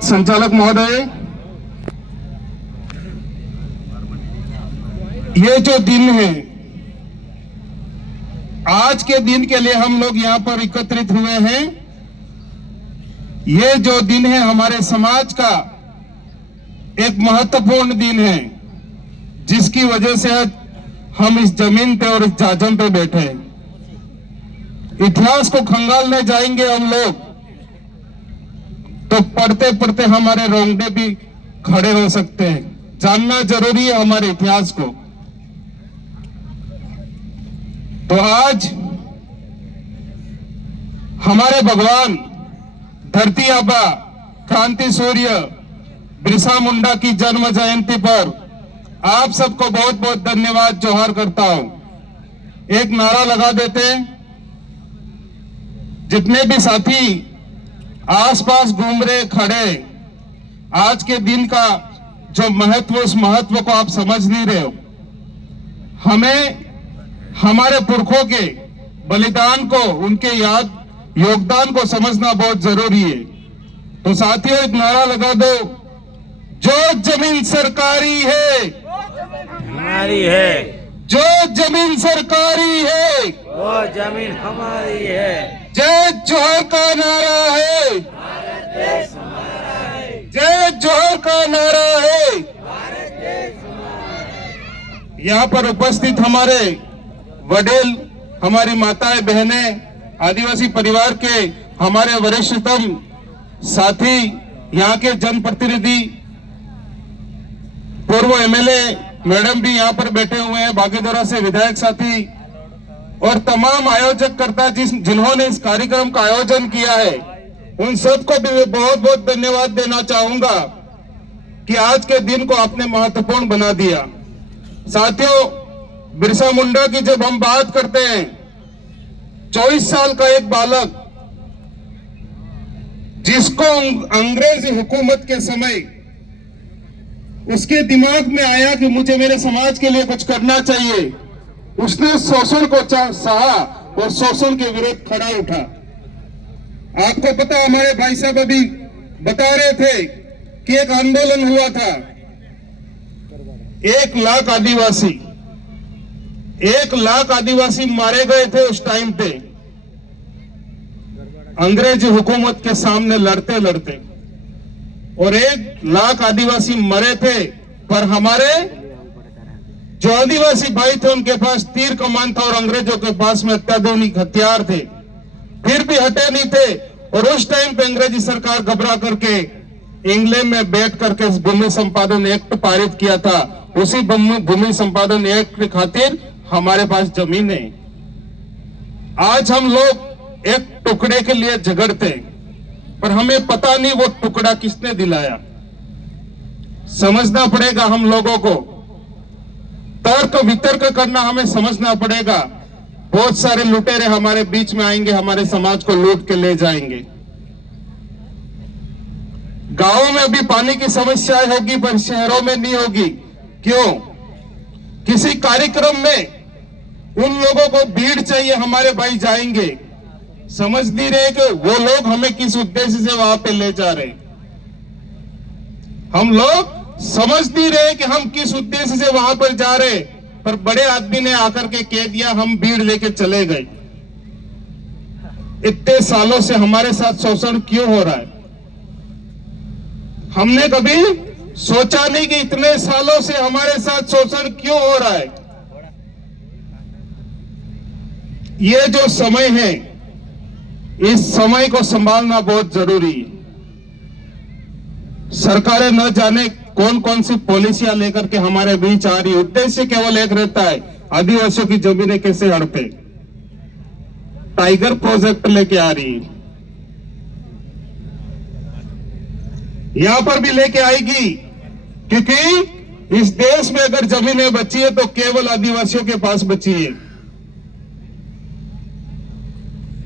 संचालक महोदय, ये जो दिन है, आज के दिन के लिए हम लोग यहाँ पर एकत्रित हुए हैं। ये जो दिन है हमारे समाज का एक महत्वपूर्ण दिन है, जिसकी वजह से हम इस जमीन पे और इस जाजम पे बैठे हैं। इतिहास को खंगालने जाएंगे हम लोग तो पढ़ते पढ़ते हमारे रोंगटे भी खड़े हो सकते हैं। जानना जरूरी है हमारे इतिहास को। तो आज हमारे भगवान धरती आबा क्रांति सूर्य बिरसा मुंडा की जन्म जयंती पर आप सबको बहुत बहुत धन्यवाद जोहार करता हूं। एक नारा लगा देते, जितने भी साथी आसपास घूम रहे खड़े, आज के दिन का जो महत्व, उस महत्व को आप समझ नहीं रहे हो। हमें हमारे पुरखों के बलिदान को, उनके योगदान को समझना बहुत जरूरी है। तो साथियों, एक नारा लगा दो, जो जमीन सरकारी है हमारी है, जो जमीन सरकारी है वो जमीन हमारी है। जय जोहर का नारा है, भारत देश हमारा है, जय जोहर का नारा है। भारत देश हमारा है। यहाँ पर उपस्थित हमारे वडील, हमारी माताएं, बहनें, आदिवासी परिवार के हमारे वरिष्ठतम साथी, यहाँ के जनप्रतिनिधि, पूर्व एमएलए मैडम भी यहाँ पर बैठे हुए हैं, बागेदोरा से विधायक साथी और तमाम आयोजक कर्ता जिन्होंने इस कार्यक्रम का आयोजन किया है, उन सबको भी बहुत बहुत धन्यवाद देना चाहूंगा कि आज के दिन को आपने महत्वपूर्ण बना दिया। साथियों, बिरसा मुंडा की जब हम बात करते हैं, 24 साल का एक बालक जिसको अंग्रेजी हुकूमत के समय उसके दिमाग में आया कि मुझे मेरे समाज के लिए कुछ करना चाहिए, उसने शोषण को सहा और शोषण के विरुद्ध खड़ा उठा। आपको पता, हमारे भाई साहब अभी बता रहे थे कि एक आंदोलन हुआ था, 1 लाख आदिवासी, 1 लाख आदिवासी मारे गए थे उस टाइम पे, अंग्रेजी हुकूमत के सामने लड़ते लड़ते, और 1 लाख आदिवासी मरे थे। पर हमारे जो आदिवासी भाई थे, उनके पास तीर कमान था और अंग्रेजों के पास में अत्याधुनिक हथियार थे, फिर भी हटे नहीं थे। और उस टाइम पे अंग्रेजी सरकार घबरा करके इंग्लैंड में बैठ करके भूमि संपादन एक्ट पारित किया था। उसी भूमि संपादन एक्ट की खातिर हमारे पास जमीन है। आज हम लोग एक टुकड़े के लिए झगड़ते हैं, पर हमें पता नहीं वो टुकड़ा किसने दिलाया। समझना पड़ेगा हम लोगों को, तर्क वितर्क करना हमें समझना पड़ेगा। बहुत सारे लुटेरे हमारे बीच में आएंगे, हमारे समाज को लूट के ले जाएंगे। गांवों में अभी पानी की समस्या होगी, पर शहरों में नहीं होगी। क्यों? किसी कार्यक्रम में उन लोगों को भीड़ चाहिए, हमारे भाई जाएंगे, समझ नहीं रहे कि वो लोग हमें किस उद्देश्य से वहां पे ले जा रहे। हम लोग समझ नहीं रहे कि हम किस उद्देश्य से वहां पर जा रहे, पर बड़े आदमी ने आकर के कह दिया, हम भीड़ लेके चले गए। इतने सालों से हमारे साथ शोषण क्यों हो रहा है? हमने कभी सोचा नहीं कि इतने सालों से हमारे साथ शोषण क्यों हो रहा है। ये जो समय है, इस समय को संभालना बहुत जरूरी है। सरकारें न जाने कौन कौन सी पॉलिसियां लेकर के हमारे बीच आ रही, उद्देश्य केवल एक रहता है, आदिवासियों की जमीनें कैसे हड़पे। टाइगर प्रोजेक्ट लेके आ रही है, यहां पर भी लेके आएगी, क्योंकि इस देश में अगर जमीनें बची है तो केवल आदिवासियों के पास बची है,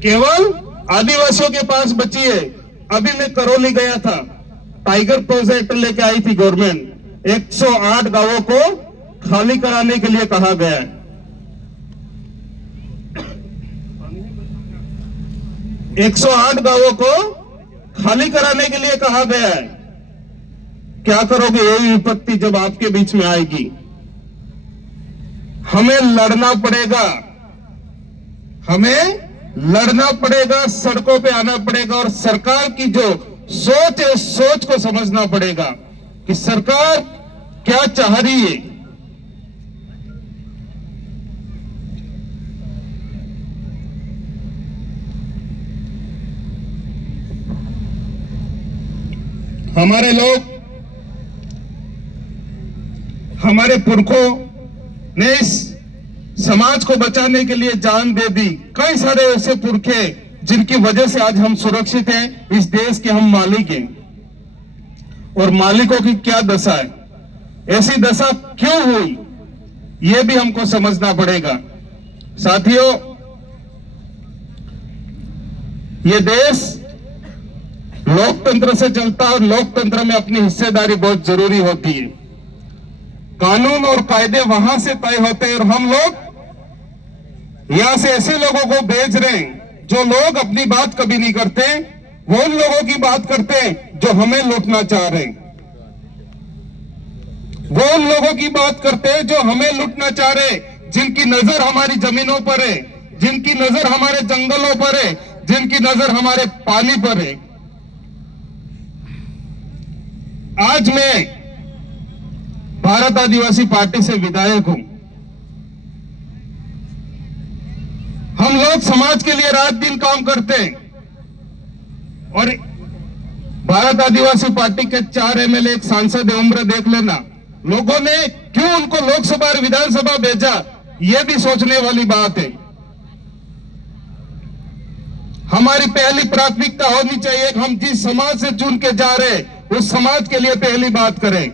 केवल आदिवासियों के पास बची है। अभी मैं करौली गया था, टाइगर प्रोजेक्ट लेके आई थी गवर्नमेंट, 108 गांवों को खाली कराने के लिए कहा गया है। 108 गांवों को खाली कराने के लिए कहा गया है। क्या करोगे यही विपत्ति जब आपके बीच में आएगी? हमें लड़ना पड़ेगा, हमें लड़ना पड़ेगा, सड़कों पे आना पड़ेगा और सरकार की जो सोच है उस सोच को समझना पड़ेगा कि सरकार क्या चाह रही है। हमारे लोग, हमारे पुरखों ने इस समाज को बचाने के लिए जान दे दी। कई सारे ऐसे पुरखे जिनकी वजह से आज हम सुरक्षित हैं, इस देश के हम मालिक हैं। और मालिकों की क्या दशा है, ऐसी दशा क्यों हुई, यह भी हमको समझना पड़ेगा। साथियों, ये देश लोकतंत्र से चलता है और लोकतंत्र में अपनी हिस्सेदारी बहुत जरूरी होती है। कानून और कायदे वहां से तय होते हैं और हम लोग यहां से ऐसे लोगों को भेज रहे हैं जो लोग अपनी बात कभी नहीं करते, वो उन लोगों की बात करते हैं जो हमें लूटना चाह रहे हैं। वो उन लोगों की बात करते हैं जो हमें लूटना चाह रहे हैं, जिनकी नजर हमारी जमीनों पर है, जिनकी नजर हमारे जंगलों पर है, जिनकी नजर हमारे पानी पर है। आज मैं भारत आदिवासी पार्टी से विधायक हूं। हम लोग समाज के लिए रात दिन काम करते हैं और भारत आदिवासी पार्टी के 4 एमएलए, एक सांसद है, उम्र देख लेना। लोगों ने क्यों उनको लोकसभा और विधानसभा भेजा, यह भी सोचने वाली बात है। हमारी पहली प्राथमिकता होनी चाहिए कि हम जिस समाज से चुन के जा रहे हैं उस समाज के लिए पहली बात करें।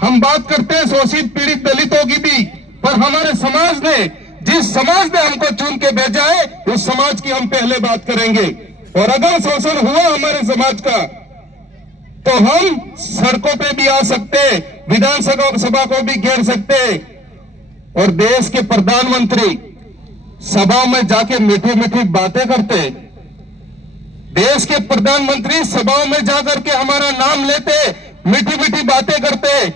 हम बात करते हैं शोषित पीड़ित दलितों की भी, पर हमारे समाज ने, जिस समाज ने हमको चुन के भेजा है उस समाज की हम पहले बात करेंगे। और अगर शोषण हुआ हमारे समाज का तो हम सड़कों पे भी आ सकते, विधानसभा को भी घेर सकते। और देश के प्रधानमंत्री सभा में जाके मीठी मीठी बातें करते, देश के प्रधानमंत्री सभाओं में जाकर के हमारा नाम लेते, मीठी मीठी बातें करते।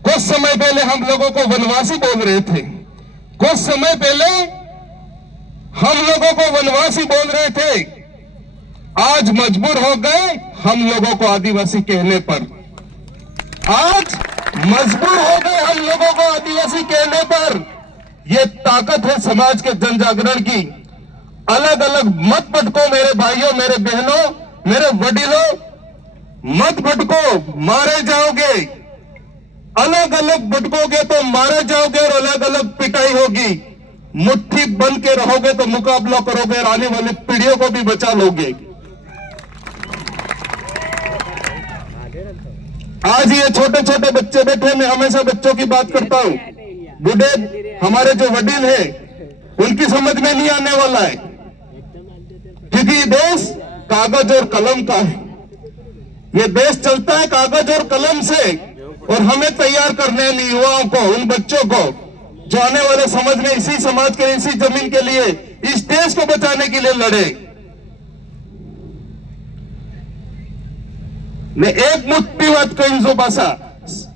कुछ समय पहले हम लोगों को वनवासी बोल रहे थे, कुछ समय पहले हम लोगों को वनवासी बोल रहे थे, आज मजबूर हो गए हम लोगों को आदिवासी कहने पर। आज मजबूर हो गए हम लोगों को आदिवासी कहने पर। यह ताकत है समाज के जन जागरण की। अलग अलग मत भटको मेरे भाइयों, मेरे बहनों, मेरे वडीलों, मत भटको, मारे जाओगे। अलग अलग भटकोगे तो मारे जाओगे और अलग अलग पिटाई होगी। मुट्ठी बंद के रहोगे तो मुकाबला करोगे और आने वाली पीढ़ियों को भी बचा लोगे। आज ये छोटे छोटे बच्चे बैठे, मैं हमेशा बच्चों की बात करता हूं। बूढ़े हमारे जो वडील हैं उनकी समझ में नहीं आने वाला है, क्योंकि ये देश कागज और कलम का है। ये देश चलता है कागज और कलम से, और हमें तैयार करने हैं युवाओं को, उन बच्चों को जो आने वाले समझ में इसी समाज के, इसी जमीन के लिए, इस देश को बचाने के लिए लड़े। ने एक मुट्ठी बात कही जो भाषा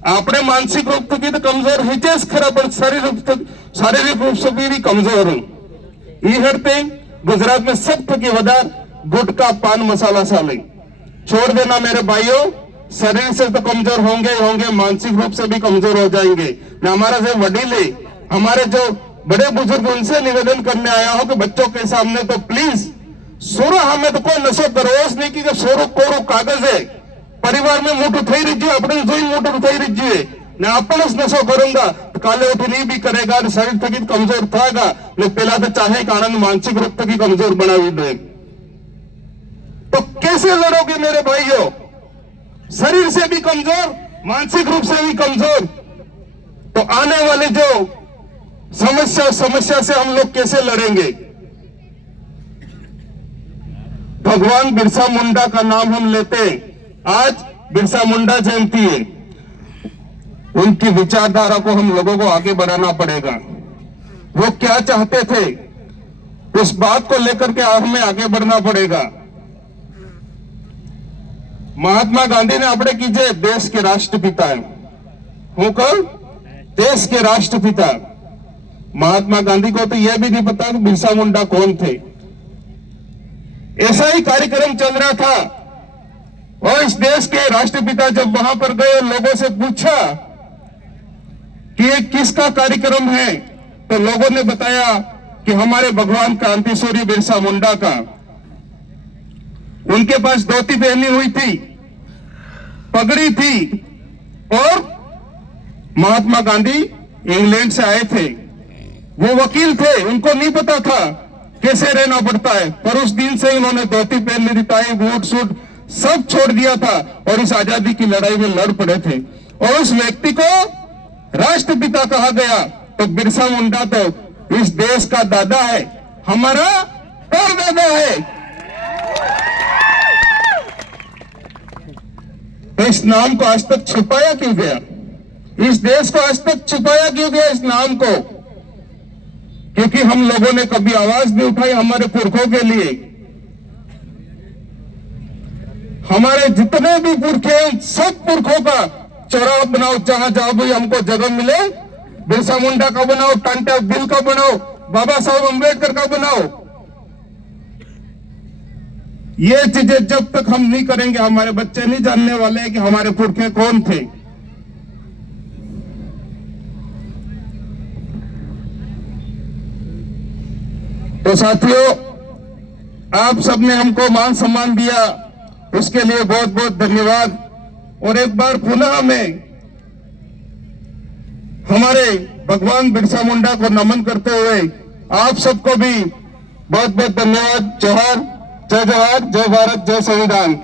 આપણે માનસિક રૂપ થી તો કમજોર હે જ ખરા, પણ શારીરિક रूप से भी कमजोर हूं। ये हरते गुजरात में सब की वदार गुटखा पान मसाला साले छोड़ देना मेरे भाइयों। शरीर से तो कमजोर होंगे होंगे, मानसिक रूप से भी कमजोर हो जाएंगे। मैं हमारा जो वडील है, हमारे जो बड़े बुजुर्ग, उनसे निवेदन करने आया हूं कि बच्चों के सामने तो प्लीज सोरो, हमें तो कोई नशो दररोज नहीं की सोरो कोरो कागज है। परिवार में मोटू थई रही है, अपने जोई मोटू थई रही है ने आपण ज नशो करूंगा तो काले उठनी भी करेगा, शरीर थकी कमजोर थाएगा ने पेला तो चाहे कारण मानसिक रूप थकी कमजोर बनावी दे। तो कैसे लड़ोगे मेरे भाइयों? शरीर से भी कमजोर, मानसिक रूप से भी कमजोर। तो आने वाले जो समस्या से हम लोग कैसे लड़ेंगे? भगवान बिरसा मुंडा का नाम हम लेते हैं। आज बिरसा मुंडा जयंती है, उनकी विचारधारा को हम लोगों को आगे बढ़ाना पड़ेगा। वो क्या चाहते थे उस बात को लेकर के हमें आगे बढ़ना पड़ेगा। महात्मा गांधी ने આપણે કીજે देश के राष्ट्रपिता है। हूं कौन? देश के राष्ट्रपिता। महात्मा गांधी को तो यह भी नहीं पता कि बिरसा मुंडा कौन थे। ऐसा ही कार्यक्रम चल रहा था और इस देश के राष्ट्रपिता जब वहां पर गए और लोगों से पूछा कि ये किसका कार्यक्रम है, तो लोगों ने बताया कि हमारे भगवान क्रांति सूर्य बिरसा मुंडा का। उनके पास धोती पहनी हुई थी, पगड़ी थी और महात्मा गांधी इंग्लैंड से आए थे। वो वकील थे, उनको नहीं पता था कैसे रहना पड़ता है, पर उस दिन से उन्होंने धोती पहन ली, टाई बूट सूट सब छोड़ दिया था और इस आजादी की लड़ाई में लड़ पड़े थे। और उस व्यक्ति को राष्ट्रपिता कहा गया। तो बिरसा मुंडा तो इस देश का दादा है, हमारा परदादा है। तो इस नाम को आज तक छुपाया क्यों गया? इस देश को आज तक छुपाया क्यों गया इस नाम को? क्योंकि हम लोगों ने कभी आवाज नहीं उठाई हमारे पुरखों के लिए। हमारे जितने भी पुरखे हैं सब पुरखों का चौराहा बनाओ, जहां जहां भी हमको जगह मिले, बिरसा मुंडा का बनाओ, टांटा बिल का बनाओ, बाबा साहब अम्बेडकर का बनाओ। ये चीजें जब तक हम नहीं करेंगे हमारे बच्चे नहीं जानने वाले हैं कि हमारे पुरखे कौन थे। तो साथियों, आप सबने हमको मान सम्मान दिया, उसके लिए बहुत बहुत धन्यवाद। और एक बार पुनः मैं हमारे भगवान बिरसा मुंडा को नमन करते हुए आप सबको भी बहुत बहुत धन्यवाद। जोहार, जय जवान, जय भारत, जय संविधान।